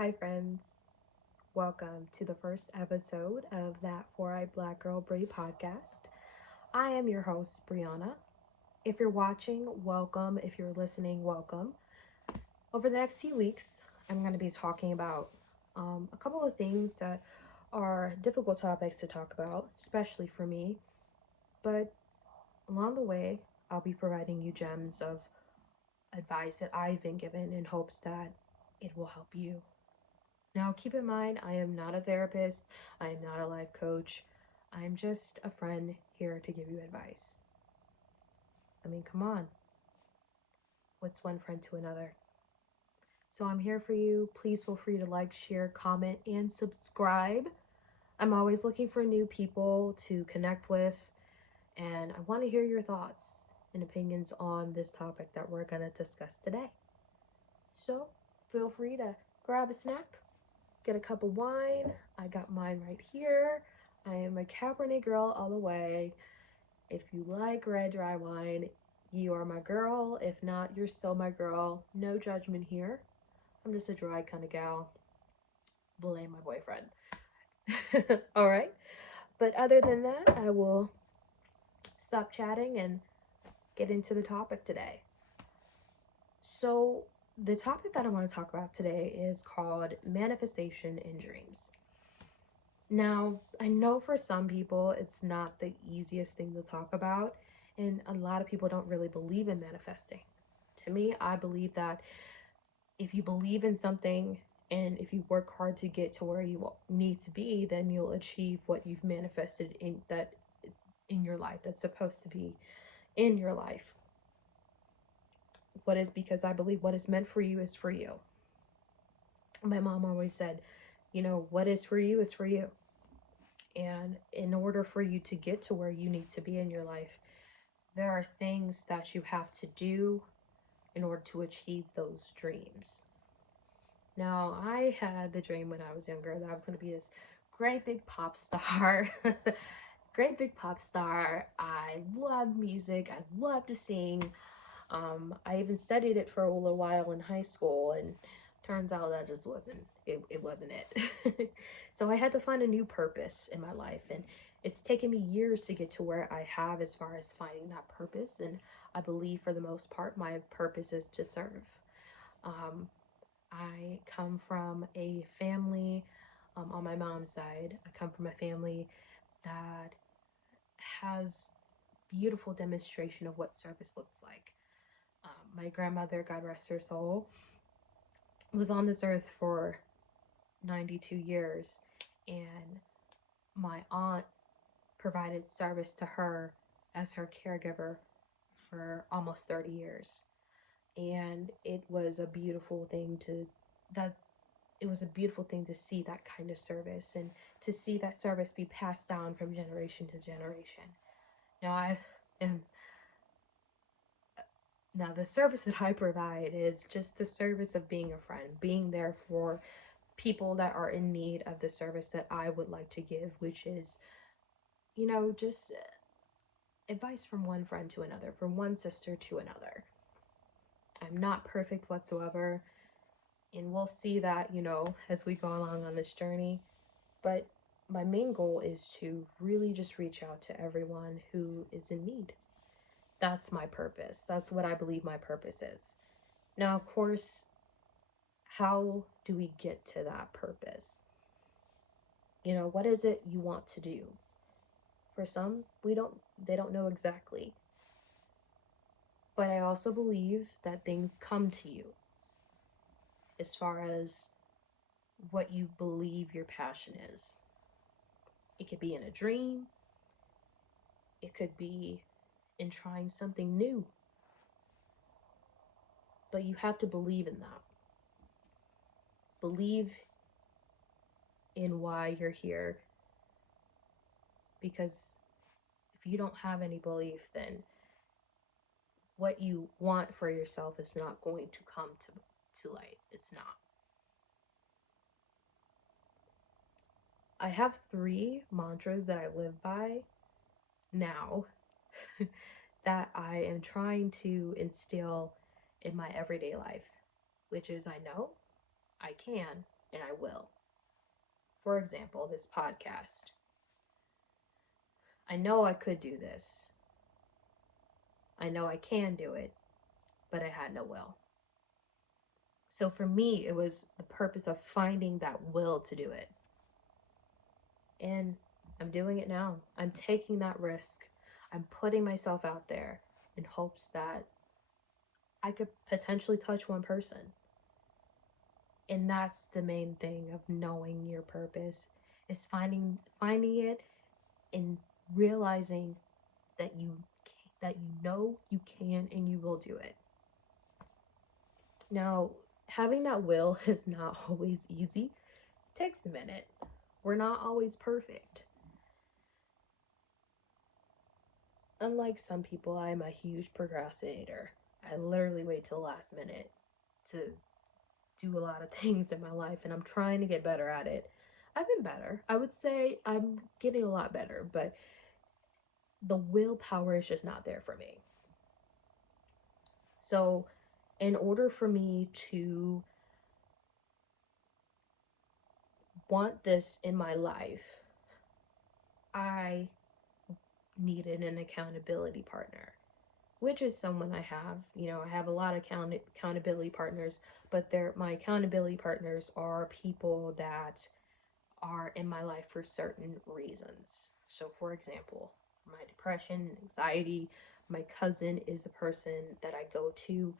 Hi, friends. Welcome to the first episode of That Four Eyed Black Girl Brie podcast. I am your host, Brianna. If you're watching, welcome. If you're listening, welcome. Over the next few weeks, I'm going to be talking about a couple of things that are difficult topics to talk about, especially for me. But along the way, I'll be providing you gems of advice that I've been given in hopes that it will help you. Now, keep in mind, I am not a therapist, I am not a life coach, I'm just a friend here to give you advice. I mean, come on, what's one friend to another? So I'm here for you. Please feel free to like, share, comment, and subscribe. I'm always looking for new people to connect with, and I want to hear your thoughts and opinions on this topic that we're going to discuss today. So feel free to grab a snack, get a cup of wine. I got mine right here. I am a Cabernet girl all the way. If you like red dry wine, you are my girl. If not, you're still my girl. No judgment here. I'm just a dry kind of gal. Blame my boyfriend. All right. But other than that, I will stop chatting and get into the topic today. So, the topic that I want to talk about today is called manifestation in dreams. Now, I know for some people it's not the easiest thing to talk about, and a lot of people don't really believe in manifesting. To me, I believe that if you believe in something and if you work hard to get to where you need to be, then you'll achieve what you've manifested in your life that's supposed to be in your life. What is because I believe what is meant for you is for you. My mom always said, what is for you is for you. And in order for you to get to where you need to be in your life, there are things that you have to do in order to achieve those dreams. Now, I had the dream when I was younger that I was going to be this great big pop star. Great big pop star. I loved music. I loved to sing. I even studied it for a little while in high school, and turns out that just it wasn't it. So I had to find a new purpose in my life, and it's taken me years to get to where I have as far as finding that purpose. And I believe for the most part my purpose is to serve. um, I come from a family, on my mom's side, I come from a family that has beautiful demonstration of what service looks like. My grandmother, God rest her soul, was on this earth for 92 years, and my aunt provided service to her as her caregiver for almost 30 years. And that it was a beautiful thing to see that kind of service and to see that service be passed down from generation to generation. Now I am Now the service that I provide is just the service of being a friend, being there for people that are in need of the service that I would like to give, which is, just advice from one friend to another, from one sister to another. I'm not perfect whatsoever, and we'll see that, as we go along on this journey. But my main goal is to really just reach out to everyone who is in need. That's my purpose. That's what I believe my purpose is. Now, of course, how do we get to that purpose? What is it you want to do? For some, they don't know exactly. But I also believe that things come to you as far as what you believe your passion is. It could be in a dream, it could be in trying something new, but you have to believe in that. Believe in why you're here, because if you don't have any belief, then what you want for yourself is not going to come to light. It's not. I have 3 mantras that I live by now that I am trying to instill in my everyday life, which is I know, I can, and I will. For example, this podcast. I know I could do this. I know I can do it, but I had no will. So for me, it was the purpose of finding that will to do it. And I'm doing it now. I'm taking that risk. I'm putting myself out there in hopes that I could potentially touch one person. And that's the main thing of knowing your purpose, is finding it and realizing that you know you can and you will do it. Now, having that will is not always easy. It takes a minute. We're not always perfect. Unlike some people, I'm a huge procrastinator. I literally wait till the last minute to do a lot of things in my life, and I'm trying to get better at it. I've been better. I would say I'm getting a lot better, but the willpower is just not there for me. So, in order for me to want this in my life, I needed an accountability partner, which is someone I have. I have a lot of accountability partners, but my accountability partners are people that are in my life for certain reasons. So, for example, my depression, anxiety, my cousin is the person that I go to.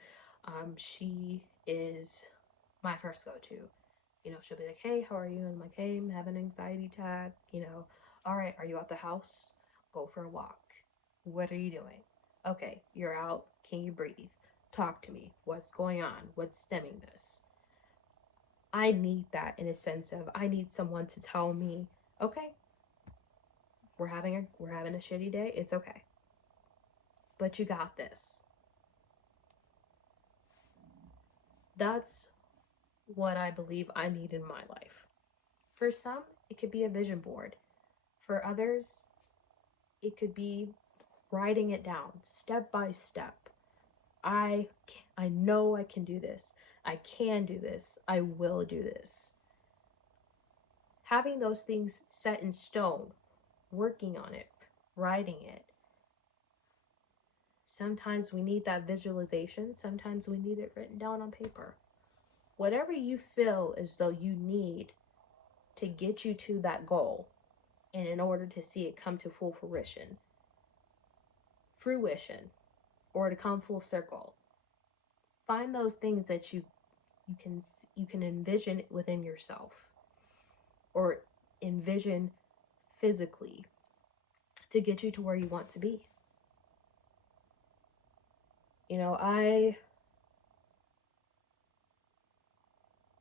She is my first go to. She'll be like, hey, how are you? And I'm like, hey, I'm having an anxiety attack. All right, are you at the house? Go for a walk. What are you doing? Okay, you're out. Can you breathe? Talk to me. What's going on? What's stemming this? I need that, in a sense of I need someone to tell me, okay, we're having a shitty day. It's okay. But you got this. That's what I believe I need in my life. For some, it could be a vision board. For others, it could be writing it down step by step. I know I can do this. I can do this. I will do this. Having those things set in stone, working on it, writing it. Sometimes we need that visualization. Sometimes we need it written down on paper. Whatever you feel as though you need to get you to that goal, and in order to see it come to full fruition, or to come full circle, find those things that you can envision within yourself, or envision physically, to get you to where you want to be. I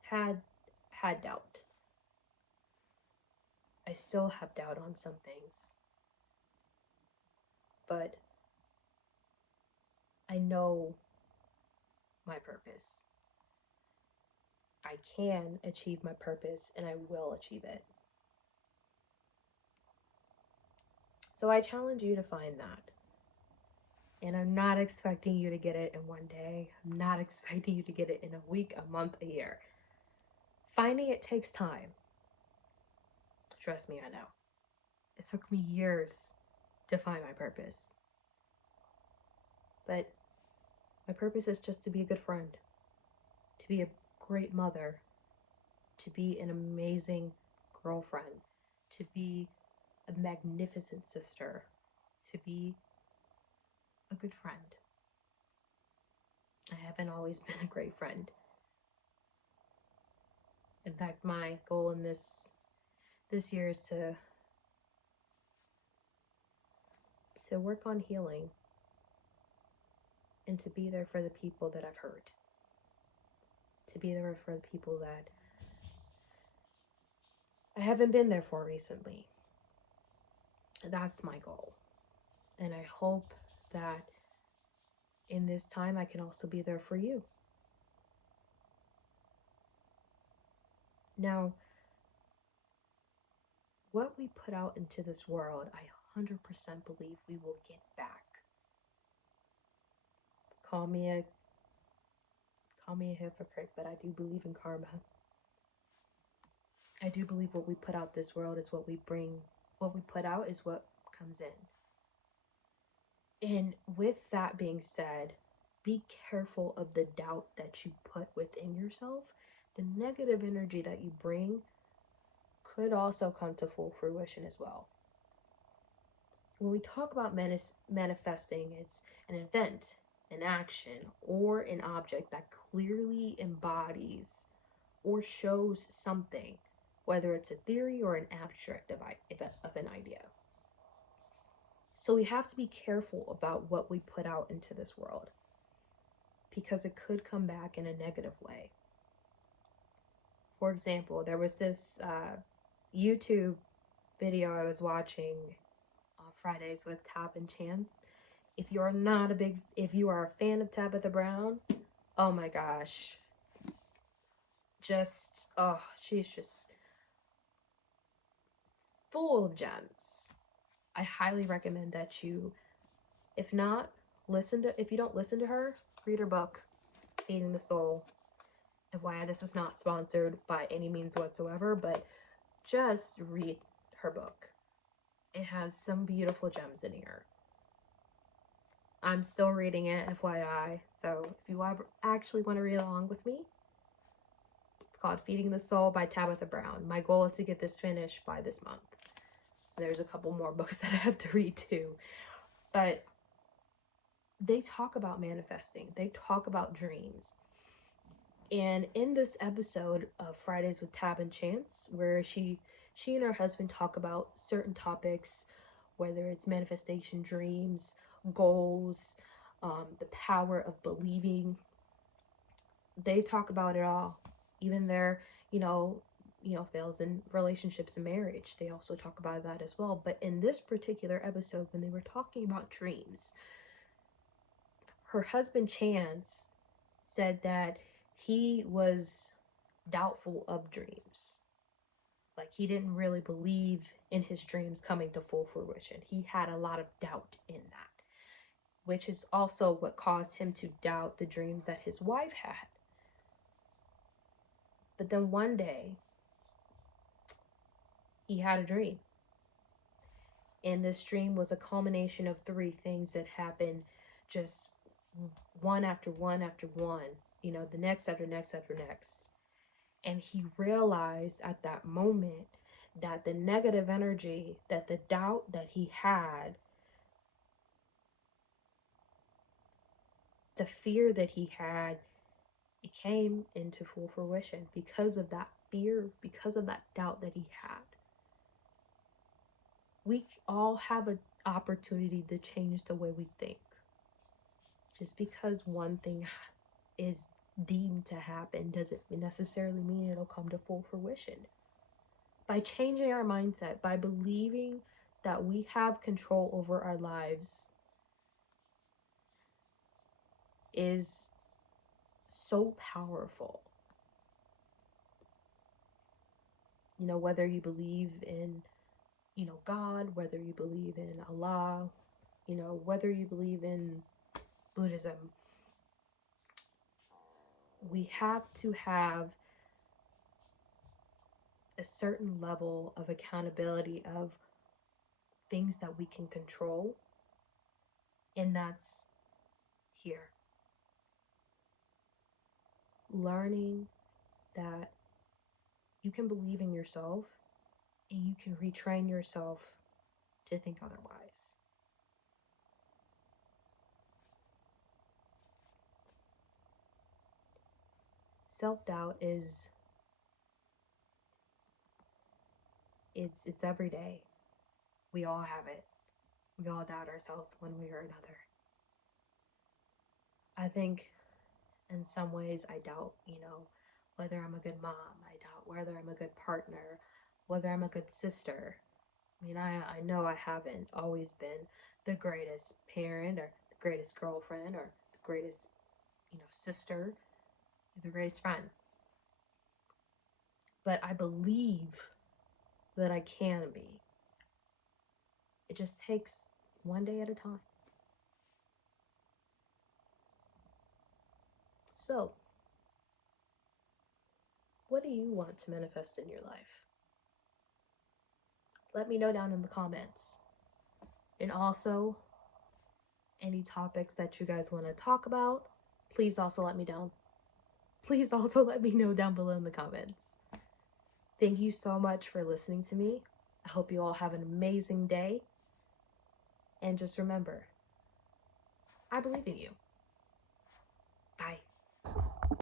had doubt. I still have doubt on some things, but I know my purpose. I can achieve my purpose, and I will achieve it. So I challenge you to find that. And I'm not expecting you to get it in one day. I'm not expecting you to get it in a week, a month, a year. Finding it takes time. Trust me, I know. It took me years to find my purpose. But my purpose is just to be a good friend, to be a great mother, to be an amazing girlfriend, to be a magnificent sister, to be a good friend. I haven't always been a great friend. In fact, my goal in this year is to work on healing and to be there for the people that I've hurt. To be there for the people that I haven't been there for recently. That's my goal. And I hope that in this time I can also be there for you. Now, what we put out into this world, I 100% believe we will get back. Call me a hypocrite, but I do believe in karma. I do believe what we put out this world is what we bring. What we put out is what comes in. And with that being said, be careful of the doubt that you put within yourself. The negative energy that you bring could also come to full fruition as well. When we talk about manifesting, it's an event, an action, or an object that clearly embodies or shows something, whether it's a theory or an abstract of an idea. So we have to be careful about what we put out into this world because it could come back in a negative way. For example, there was this YouTube video I was watching on Fridays with Tab and Chance. If you are a fan of Tabitha Brown, oh my gosh, she's just full of gems. I highly recommend that you, if you don't listen to her, read her book, Feeding the Soul. And why this is not sponsored by any means whatsoever, but just read her book. It has some beautiful gems in here. I'm still reading it, FYI. So if you actually want to read along with me, it's called Feeding the Soul by Tabitha Brown. My goal is to get this finished by this month. There's a couple more books that I have to read too. But they talk about manifesting. They talk about dreams. And in this episode of Fridays with Tab and Chance, where she and her husband talk about certain topics, whether it's manifestation, dreams, goals, the power of believing, they talk about it all. Even their, fails in relationships and marriage, they also talk about that as well. But in this particular episode, when they were talking about dreams, her husband Chance said that he was doubtful of dreams. Like he didn't really believe in his dreams coming to full fruition. He had a lot of doubt in that, which is also what caused him to doubt the dreams that his wife had. But then one day, he had a dream. And this dream was a culmination of three things that happened just one after one after one, the next after next after next. And he realized at that moment that the negative energy, that the doubt that he had, the fear that he had, it came into full fruition because of that fear, because of that doubt that he had. We all have an opportunity to change the way we think. Just because one thing is deemed to happen doesn't necessarily mean it'll come to full fruition. By changing our mindset, by believing that we have control over our lives, is so powerful. Whether you believe in, God, whether you believe in Allah, whether you believe in Buddhism, we have to have a certain level of accountability of things that we can control, and that's here. Learning that you can believe in yourself and you can retrain yourself to think otherwise. Self-doubt it's every day. We all have it. We all doubt ourselves one way or another. I think in some ways I doubt, whether I'm a good mom. I doubt whether I'm a good partner, whether I'm a good sister. I mean, I know I haven't always been the greatest parent or the greatest girlfriend or the greatest, sister, or the greatest friend. But I believe that I can be. It just takes one day at a time. So, what do you want to manifest in your life? Let me know down in the comments. And also, any topics that you guys want to talk about, please also let me down. Please also let me know down below in the comments. Thank you so much for listening to me. I hope you all have an amazing day. And just remember, I believe in you. Bye.